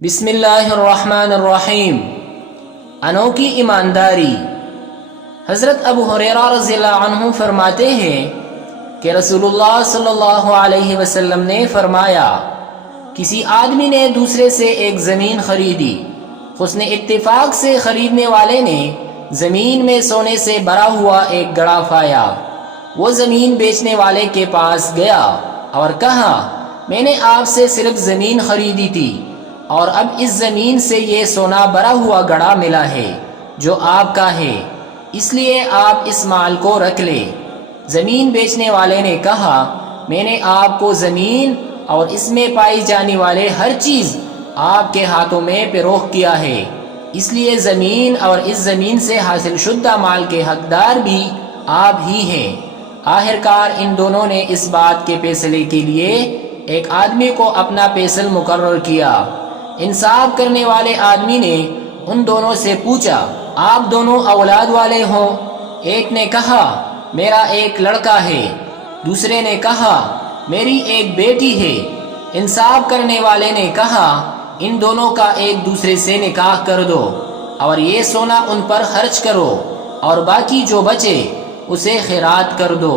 بسم اللہ الرحمن الرحیم۔ انوکھی ایمانداری۔ حضرت ابو ہریرہ رضی اللہ عنہ فرماتے ہیں کہ رسول اللہ صلی اللہ علیہ وسلم نے فرمایا، کسی آدمی نے دوسرے سے ایک زمین خریدی، حسن اتفاق سے خریدنے والے نے زمین میں سونے سے بھرا ہوا ایک گڑھا پایا۔ وہ زمین بیچنے والے کے پاس گیا اور کہا، میں نے آپ سے صرف زمین خریدی تھی اور اب اس زمین سے یہ سونا بھرا ہوا گڑھا ملا ہے جو آپ کا ہے، اس لیے آپ اس مال کو رکھ لیں۔ زمین بیچنے والے نے کہا، میں نے آپ کو زمین اور اس میں پائی جانے والے ہر چیز آپ کے ہاتھوں میں فروخت کیا ہے، اس لیے زمین اور اس زمین سے حاصل شدہ مال کے حقدار بھی آپ ہی ہیں۔ آخرکار ان دونوں نے اس بات کے فیصلے کے لیے ایک آدمی کو اپنا فیصل مقرر کیا۔ انصاف کرنے والے آدمی نے ان دونوں سے پوچھا، آپ دونوں اولاد والے ہوں؟ ایک نے کہا، میرا ایک لڑکا ہے۔ دوسرے نے کہا، میری ایک بیٹی ہے۔ انصاف کرنے والے نے کہا، ان دونوں کا ایک دوسرے سے نکاح کر دو اور یہ سونا ان پر خرچ کرو اور باقی جو بچے اسے خیرات کر دو۔